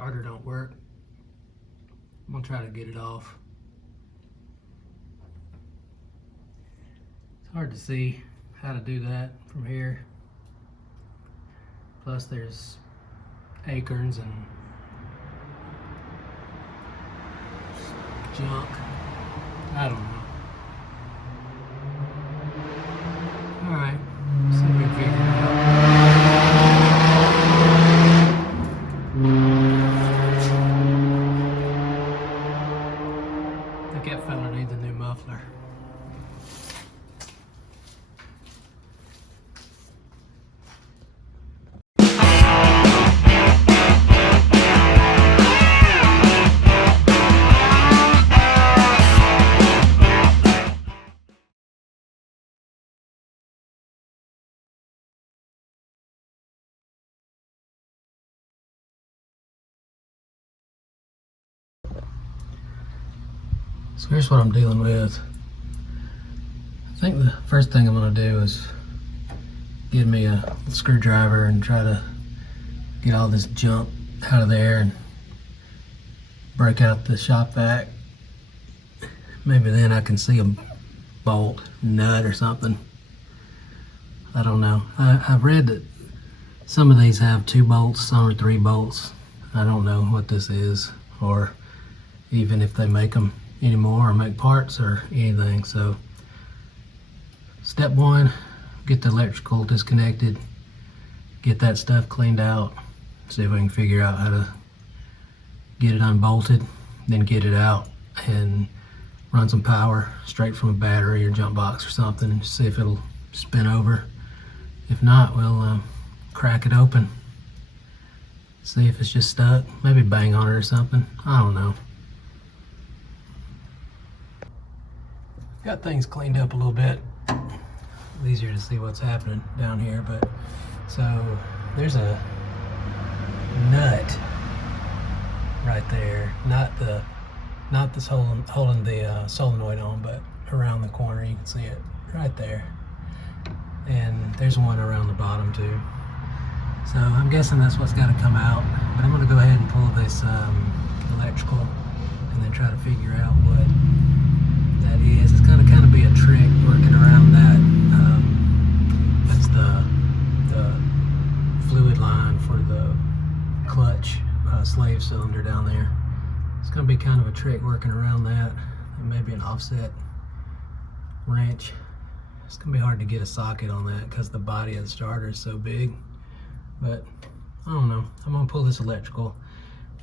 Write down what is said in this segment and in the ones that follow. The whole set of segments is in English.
starter don't work. I'm gonna try to get it off. It's hard to see how to do that from here. Plus there's acorns and junk. I don't know. Alright, see if we can figure it out. I think that fella needs a new muffler. So here's what I'm dealing with. I think the first thing I'm going to do is get me a screwdriver and try to get all this junk out of there and break out the shop vac. Maybe then I can see a bolt, nut or something. I don't know. I've read that some of these have 2 bolts, some are 3 bolts. I don't know what this is, or even if they make them anymore or make parts or anything. So step 1, get the electrical disconnected, get that stuff cleaned out, see if we can figure out how to get it unbolted, then get it out and run some power straight from a battery or jump box or something and see if it'll spin over. If not, we'll crack it open, see if it's just stuck, maybe bang on it or something. I don't know. Got things cleaned up a little bit. Easier to see what's happening down here, but so there's a nut right there, not this holding the solenoid on, but around the corner you can see it right there, and there's one around the bottom too. So I'm guessing that's what's got to come out, but I'm going to go ahead and pull this electrical and then try to figure out what that is. It's going to kind of be a trick working around that. That's the fluid line for the clutch slave cylinder down there. It's going to be kind of a trick working around that. And maybe an offset wrench. It's going to be hard to get a socket on that because the body of the starter is so big. But I don't know. I'm going to pull this electrical,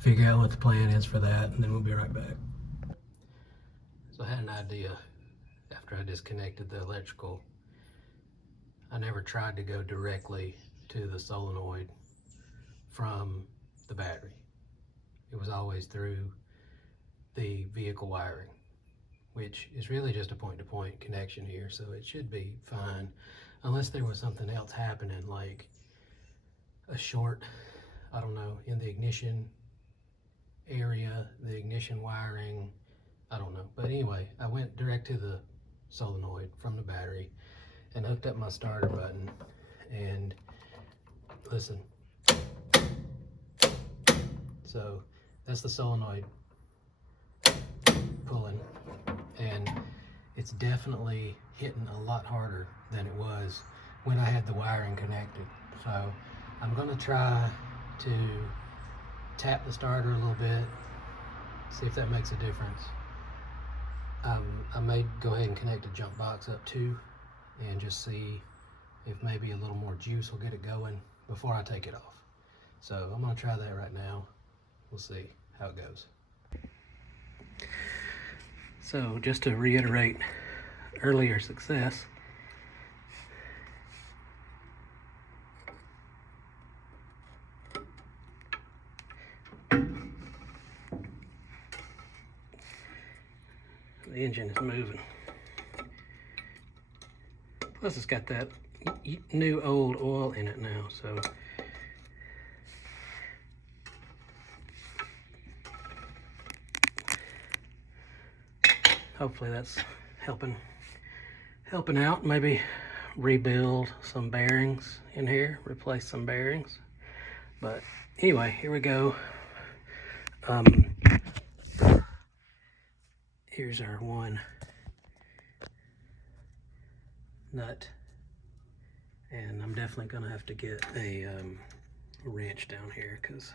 figure out what the plan is for that, and then we'll be right back. So I had an idea after I disconnected the electrical. I never tried to go directly to the solenoid from the battery. It was always through the vehicle wiring, which is really just a point-to-point connection here, so it should be fine, unless there was something else happening, like a short, I don't know, in the ignition area, the ignition wiring, I don't know. But anyway, I went direct to the solenoid from the battery and hooked up my starter button, and listen. So that's the solenoid pulling, and it's definitely hitting a lot harder than it was when I had the wiring connected. So I'm going to try to tap the starter a little bit, see if that makes a difference. I may go ahead and connect the jump box up too and just see if maybe a little more juice will get it going before I take it off. So I'm going to try that right now. We'll see how it goes. So just to reiterate earlier success, the engine is moving. Plus it's got that new old oil in it now, so hopefully that's helping out. Maybe rebuild some bearings in here, replace some bearings. But anyway, here we go. Here's our one nut, and I'm definitely gonna have to get a wrench down here because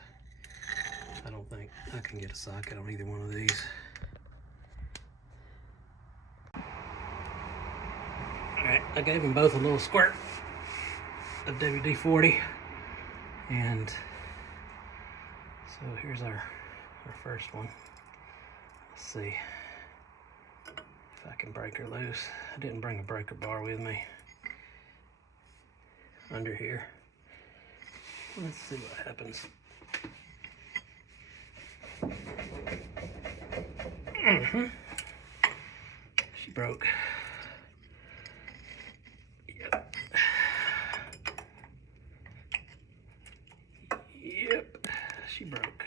I don't think I can get a socket on either one of these. Alright, I gave them both a little squirt of WD-40, and so here's our first one. Let's see if I can break her loose. I didn't bring a breaker bar with me under here. Let's see what happens. She broke. Yep. Yep, she broke.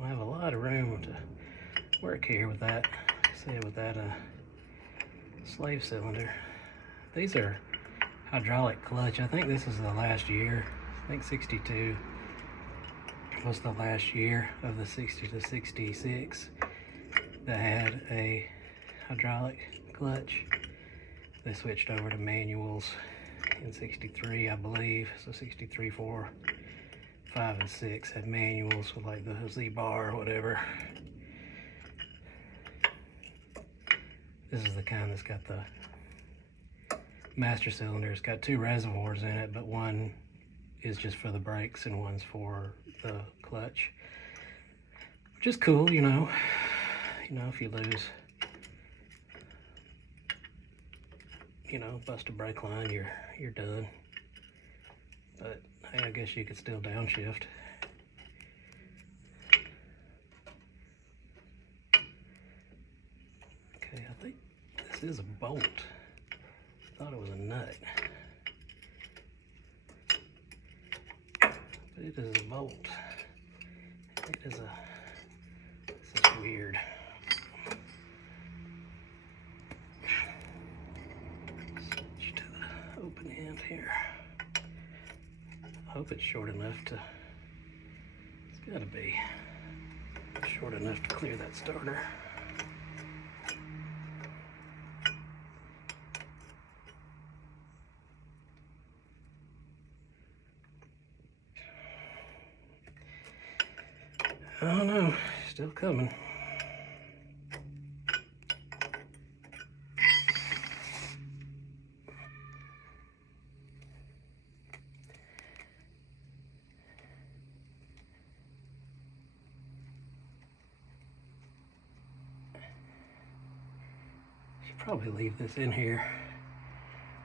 I have a lot of room to work here with that. See, with that slave cylinder. These are hydraulic clutch. I think this is the last year. I think 62 was the last year of the 60 to 66 that had a hydraulic clutch. They switched over to manuals in 63, I believe. So 63, 4, 5, and 6 had manuals with like the Z-bar or whatever. This is the kind that's got the master cylinder. It's got 2 reservoirs in it, but one is just for the brakes and one's for the clutch. Which is cool, you know. If you lose, bust a brake line, you're done. But hey, I guess you could still downshift. Okay, I think this is a bolt. I thought it was a nut. But it is a bolt. This is weird. Switch to the open end here. I hope it's short enough to, it's gotta be short enough to clear that starter. I don't know, still coming. Should probably leave this in here.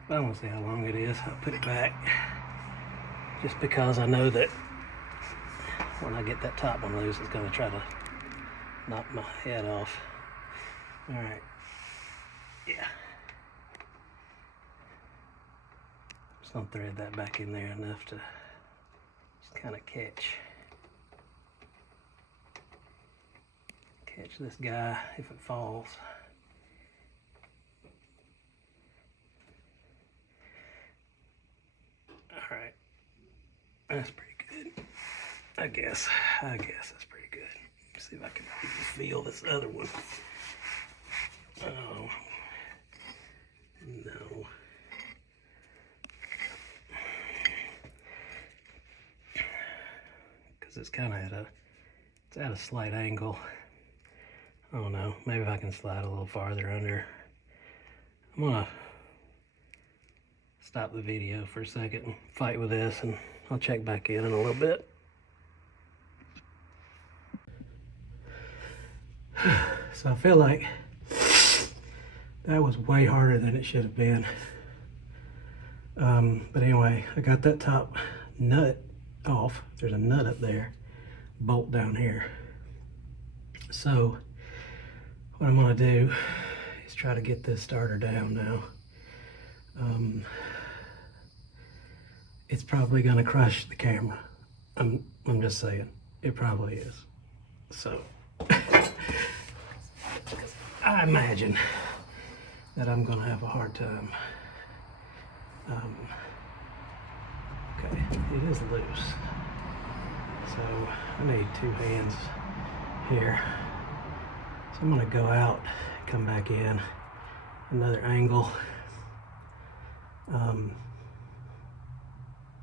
But I want to see how long it is. I'll put it back just because I know that when I get that top one loose, it's going to try to knock my head off. All right. Yeah. Just gonna thread that back in there enough to just kind of catch this guy if it falls. All right. That's pretty good. I guess that's pretty good. Let's see if I can feel this other one. Oh, no. Because it's kind of at a slight angle. I don't know, maybe if I can slide a little farther under. I'm gonna stop the video for a second and fight with this, and I'll check back in a little bit. So I feel like that was way harder than it should have been. But anyway, I got that top nut off. There's a nut up there, bolt down here. So what I'm gonna do is try to get this starter down now. It's probably gonna crush the camera. I'm just saying, it probably is. So I imagine that I'm gonna have a hard time Okay, it is loose. So I need 2 hands here. So I'm gonna go out, come back in, another angle.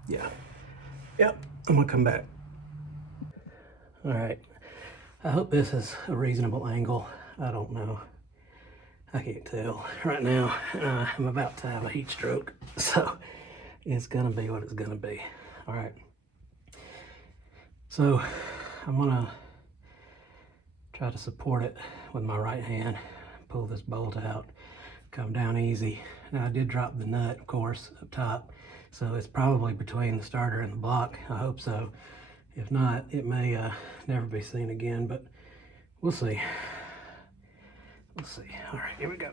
Yeah, yep, I'm gonna come back. All right, I hope this is a reasonable angle. I don't know. I can't tell. Right now, I'm about to have a heat stroke, so it's gonna be what it's gonna be. All right. So I'm gonna try to support it with my right hand, pull this bolt out, come down easy. Now I did drop the nut, of course, up top, so it's probably between the starter and the block. I hope so. If not, it may never be seen again, but we'll see. We'll see. All right, here we go.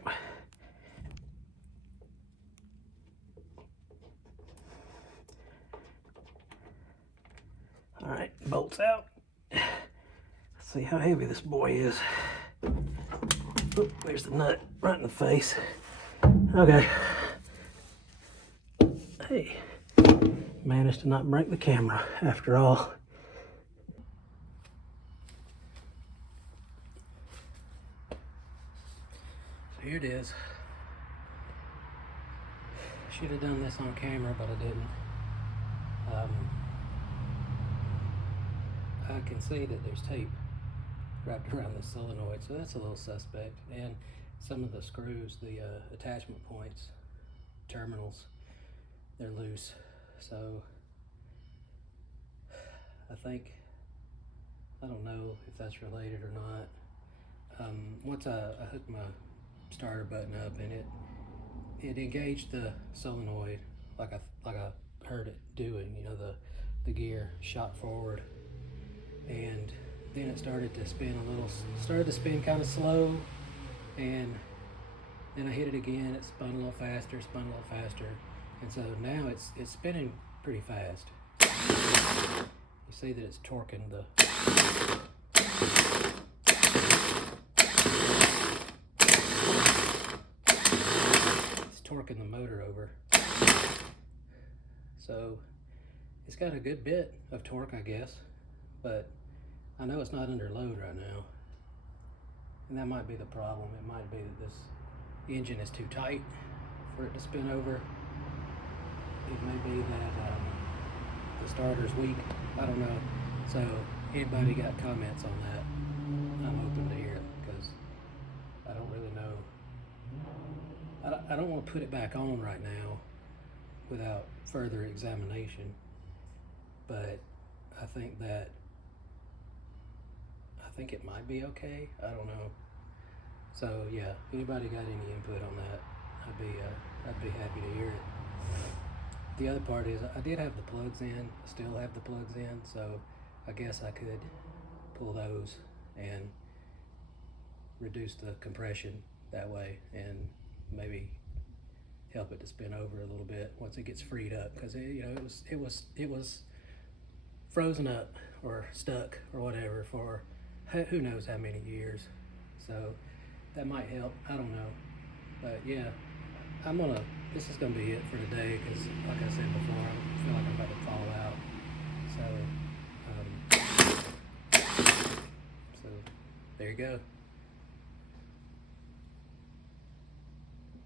All right, bolts out. Let's see how heavy this boy is. Oop, there's the nut right in the face. Okay. Hey, managed to not break the camera after all. So here it is. Should have done this on camera, but I didn't. I can see that there's tape wrapped around the solenoid, so that's a little suspect. And some of the screws, the attachment points, terminals, they're loose. So I don't know if that's related or not. Once I hooked my starter button up and it engaged the solenoid like I heard it doing, you know, the gear shot forward, and then it started to spin kind of slow, and then I hit it again, it spun a little faster, and so now it's spinning pretty fast. You see that it's torquing the motor over. So it's got a good bit of torque, I guess, but I know it's not under load right now, and that might be the problem. It might be that this engine is too tight for it to spin over. It may be that the starter's weak. I don't know. So anybody got comments on that, I'm open to hear it, because I don't really know. I don't want to put it back on right now without further examination, but I think it might be okay. I don't know. So yeah, anybody got any input on that, I'd be happy to hear it. The other part is I did have the plugs in, still have the plugs in, so I guess I could pull those and reduce the compression that way, and maybe help it to spin over a little bit once it gets freed up, because it was frozen up or stuck or whatever for who knows how many years. So that might help. I don't know, but yeah, this is gonna be it for today, because like I said before, I feel like I'm about to fall out. So there you go.